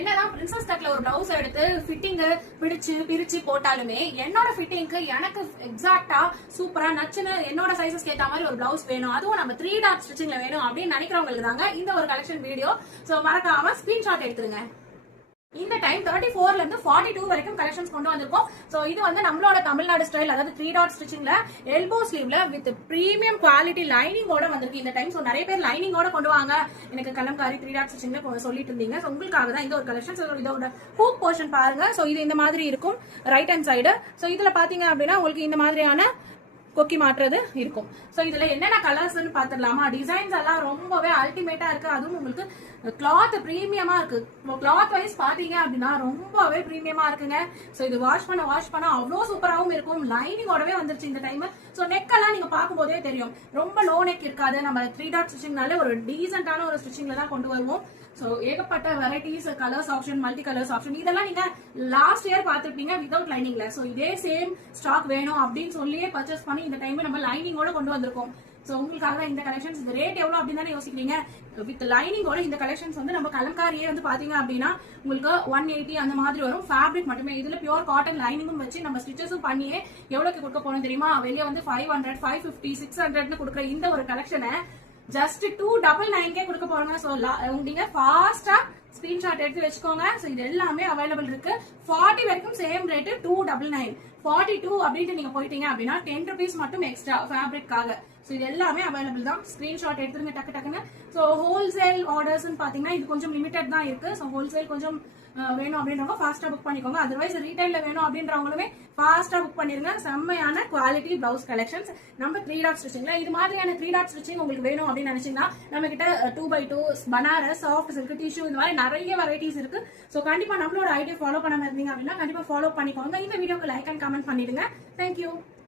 என்னதான் பிரின்சஸ் கட்ல ஒரு பிளவுஸ் எடுத்து ஃபிட்டிங் பிரிச்சு போட்டாலுமே என்னோட ஃபிட்டிங்க்கு எனக்கு எக்ஸாக்டா சூப்பரா நச்சுன்னு என்னோட சைஸஸ்க்கு ஏத்த மாதிரி ஒரு பிளவுஸ் வேணும், அதுவும் நம்ம 3 டாட் ஸ்டிச்சிங்ல வேணும் அப்படின்னு நினைக்கிறவங்களுக்கு தாங்க இந்த ஒரு கலெக்ஷன் வீடியோ. சோ மறக்காம ஸ்கிரீன்ஷாட் எடுத்துருங்க. இந்த டைம் 34 ல இருந்து 42 வரைக்கும் கலெக்ஷன்ஸ் கொண்டு வந்திருக்கோம். சோ இது வந்து நம்மளோட தமிழ்நாடு ஸ்டைல், அதாவது 3 டாட் ஸ்டிச்சிங்ல எல்போ ஸ்லீவ்ல வித் பிரீமியம் குவாலிட்டி லைனிங்கோட வந்திருக்கு இந்த டைம். சோ நிறைய பேர் லைனிங்கோட கொண்டு வாங்க எனக்கு கலம்காரி 3 டாட் ஸ்டிச்சிங்ல சொல்லிட்டு இருந்தீங்க. சோ உங்களுக்காக தான் இந்த ஒரு கலெக்ஷன். இதோட ஹூக் போர்ஷன் பாருங்க. சோ இது இந்த மாதிரி இருக்கும் ரைட் ஹேண்ட் சைடு. சோ இதுல பாத்தீங்க அப்படின்னா உங்களுக்கு இந்த மாதிரியான கொக்கி மாற்றுறது இருக்கும். சோ இதுல என்னென்ன கலர்ஸ்னு பாத்துடலாமா? டிசைன்ஸ் எல்லாம் ரொம்பவே அல்டிமேட்டா இருக்கு. அதுவும் உங்களுக்கு கிளாத் பிரீமியமா இருக்கு. கிளாத் வைஸ் பாத்தீங்க அப்படின்னா ரொம்பவே பிரீமியமா இருக்குங்க. சோ இது வாஷ் பண்ண அவ்வளவு சூப்பராகவும் இருக்கும். லைனிங்கோடவே வந்துருச்சு இந்த டைம். சோ நெக் எல்லாம் நீங்க பார்க்கும் போதே தெரியும், ரொம்ப லோ நெக் இருக்காது. நம்ம 3 டாட் ஸ்டிச்சிங்னாலே ஒரு டீசென்டான ஒரு ஸ்டிச்சிங்ல தான் கொண்டு வருவோம். சோ ஏகப்பட்ட varieties, colours option, multi colours option, இதெல்லாம் நீங்க லாஸ்ட் இயர் பாத்துருப்பீங்க வித்வுட் லைனிங்ல. சோ இதே சேம் ஸ்டாக் வேணும் அப்படின்னு சொல்லியே பர்ச்சேஸ் பண்ணி இந்த டைம் நம்ம லைனிங்கோட கொண்டு வந்திருக்கோம். சோ உங்களுக்காக தான் இந்த கலெக்ஷன்ஸ். இந்த ரேட் எவ்வளவு அப்படின்னு தானே யோசிக்கிறீங்க. வித் லைனிங்கோட இந்த கலெக்ஷன்ஸ் வந்து நம்ம கலம்காரியே வந்து பாத்தீங்க அப்படின்னா உங்களுக்கு 180 அந்த மாதிரி வரும். ஃபேப்ரிக் மட்டுமே. இதுல பியூர் காட்டன் லைனிங்கும் வச்சு நம்ம ஸ்டிச்சஸும் பண்ணியே எவ்வளவுக்கு கொடுக்க போறோம் தெரியுமா? வெளியே வந்து 500, 550, 600 கொடுக்குற இந்த ஒரு கலெக்ஷனை ஜஸ்ட் 299 கொடுக்க போறாங்க. சோ நீங்க ஃபாஸ்டா ஸ்கிரீன்ஷாட் எடுத்து வச்சுக்கோங்க. சோ இது எல்லாமே அவைலபிள் இருக்கு. 40 வரைக்கும் சேம் ரேட் 299. 42 அப்படின்ட்டு நீங்க போயிட்டீங்க அப்படின்னா 10 rupees மட்டும் எக்ஸ்ட்ரா ஃபேப்ரிக்காக. சோ இது எல்லாமே அவைலபிள் தான். ஸ்கிரீன்ஷாட் எடுத்துருங்க டக்குன்னு. சோ ஹோல்சேல் ஆர்டர்ஸ் பாத்தீங்கன்னா இது கொஞ்சம் லிமிடெட் தான் இருக்கு. சோ ஹோல்சேல் கொஞ்சம் வேணும் அப்படின்றவங்க ஃபாஸ்டா புக் பண்ணிக்கோங்க. அதர்வைஸ் ரீட்டைல்ல வேணும் அப்படின்றவங்களுமே ஃபாஸ்டா புக் பண்ணிருங்க. செம்மையான குவாலிட்டி பிளவுஸ் கலெக்ஷன்ஸ் நம்ம 3 டாட் ஸ்டிச்சிங்ல. இது மாதிரியான 3 டாட் ஸ்டிச்சிங் உங்களுக்கு வேணும் அப்படின்னு நினைச்சீங்கன்னா நம்ம கிட்ட 2x2, Banaras, soft silk, tissue, இந்த மாதிரி நிறைய வெரைட்டிஸ் இருக்கு. சோ கண்டிப்பா நம்மளோட ஐடியா ஃபாலோ பண்ணாம இருந்தீங்க அப்படின்னா கண்டிப்பா ஃபாலோ பண்ணிக்கோங்க. இந்த வீடியோக்கு லைக் அண்ட் கமெண்ட் பண்ணிடுங்க. தேங்க்யூ.